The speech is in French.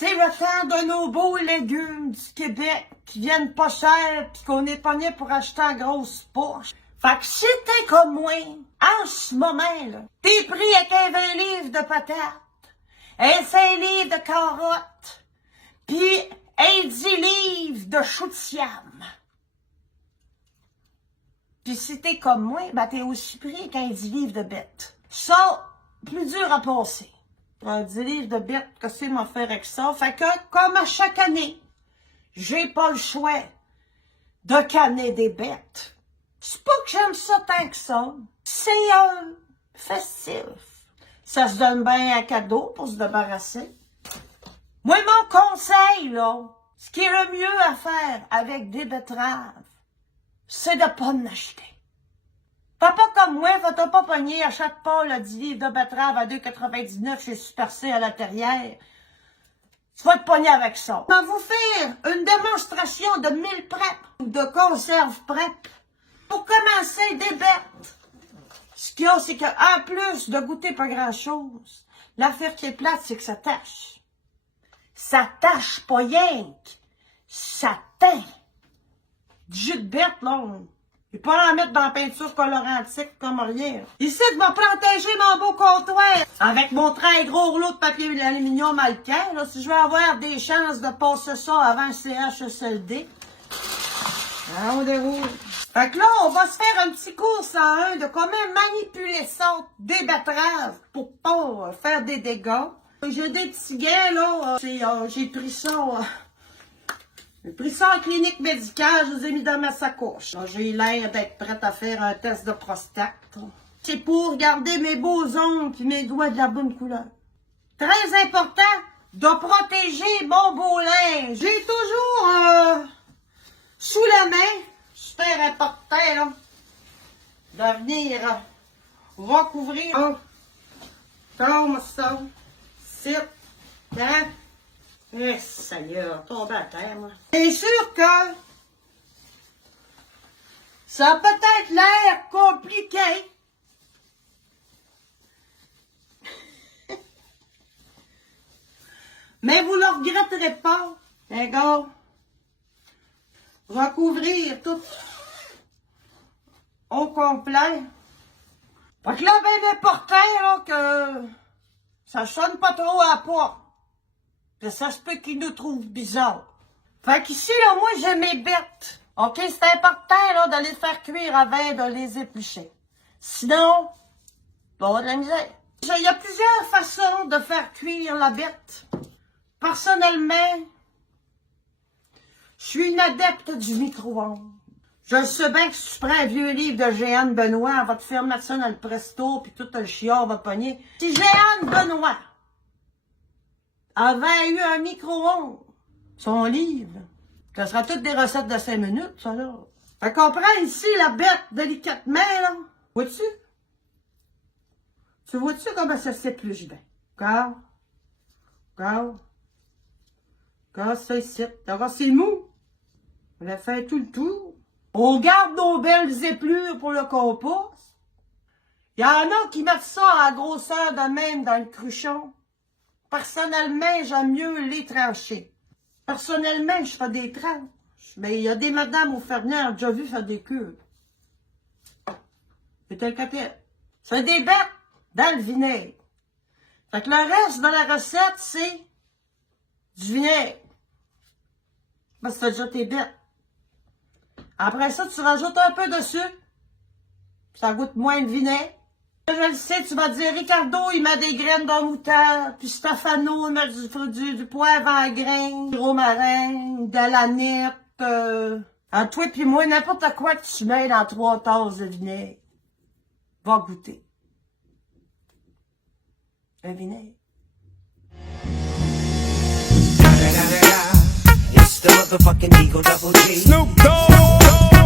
C'est le temps de nos beaux légumes du Québec qui viennent pas cher pis qu'on est pogné pour acheter en grosse poche. Fait que si t'es comme moi, en ce moment, là, t'es pris avec un 20 livres de patates, un 5 livres de carottes, pis un 10 livres de choux de siam. Pis si t'es comme moi, ben t'es aussi pris qu'un 10 livres de bêtes. Ça, plus dur à passer. Un 10 livres de bêtes, qu'est-ce que m'a fait avec ça? Fait que, comme à chaque année, j'ai pas le choix de canner des bêtes. C'est pas que j'aime ça tant que ça. C'est festif. Ça se donne bien un cadeau pour se débarrasser. Moi, mon conseil, là, ce qui est le mieux à faire avec des betteraves, c'est de pas en acheter. Papa comme moi, va-t-on pas pogner, achète pas le 10 livres de betterave à 2,99 chez Super C à la Terrière. Tu vas te pogner avec ça. Je vais vous faire une démonstration de mille prep ou de conserve prep. Pour commencer, des bêtes. Ce qu'il y a, c'est qu'en plus de goûter pas grand-chose, l'affaire qui est plate, c'est que ça tâche. Ça tâche pas rien que ça teint. Du jus de bête, là, il peut pas en mettre dans la peinture colorantique comme rien. Ici, je vais protéger mon beau comptoir avec mon très gros rouleau de papier d'aluminium alcan. Là, si je veux avoir des chances de passer ça avant le CHSLD. Ah, on déroule. Fait que là, on va se faire un petit cours 101 de comment manipuler ça, des betteraves, pour pas faire des dégâts. J'ai des petits gants, là. J'ai pris ça... J'ai pris ça en clinique médicale, je les ai mis dans ma sacoche. J'ai l'air d'être prête à faire un test de prostate. C'est pour garder mes beaux ongles et mes doigts de la bonne couleur. Très important de protéger mon beau linge. J'ai toujours sous la main, super important là, de venir recouvrir. Comme ça, c'est hein? Eh, Seigneur, tombé à terre, moi. C'est sûr que ça a peut-être l'air compliqué. Mais vous ne le regretterez pas, les gars. Recouvrir tout au complet. Fait que là, bien important, là, que ça sonne pas trop à la porte. Ça se peut qu'ils nous trouvent bizarres. Fait qu'ici, là, moi, j'ai mes bêtes. OK? C'est important, là, de les faire cuire avant de les éplucher. Sinon, il va y avoir de la misère. Il y a plusieurs façons de faire cuire la bête. Personnellement, je suis une adepte du micro-ondes. Je sais bien que si tu prends un vieux livre de Jeanne Benoît, elle va te faire mettre ça dans le presto, puis tout le chiard va pogner. Si Jeanne Benoît avait eu un micro-ondes, son livre, ça sera toutes des recettes de 5 minutes, ça, là. Fait qu'on prend ici la bête délicatement, là. Vois-tu? Tu vois-tu comment ça s'épluche bien? Regarde, ça ici. Regarde, c'est mou. On a fait tout le tour. On garde nos belles épluches pour le compost. Il y en a qui mettent ça à grosseur de même dans le cruchon. Personnellement, j'aime mieux les trancher. Personnellement, je fais des tranches. Mais il y a des madames au fermier, j'ai déjà vu faire des cures. C'est un côté. C'est des bêtes dans le vinaigre. Fait que le reste de la recette, c'est du vinaigre. Parce que tu fais déjà tes bêtes. Après ça, tu rajoutes un peu de sucre. Ça goûte moins de vinaigre. Je le sais, tu vas dire, Ricardo, il met des graines de moutarde, puis Stefano, il met du poivre en grains, du romarin, de la nippe, en toi puis moi, n'importe quoi que tu mets dans 3 tasses de vinaigre, va goûter. Un vinaigre. It's the motherfucking Eagle Double G. Snoop Dogg.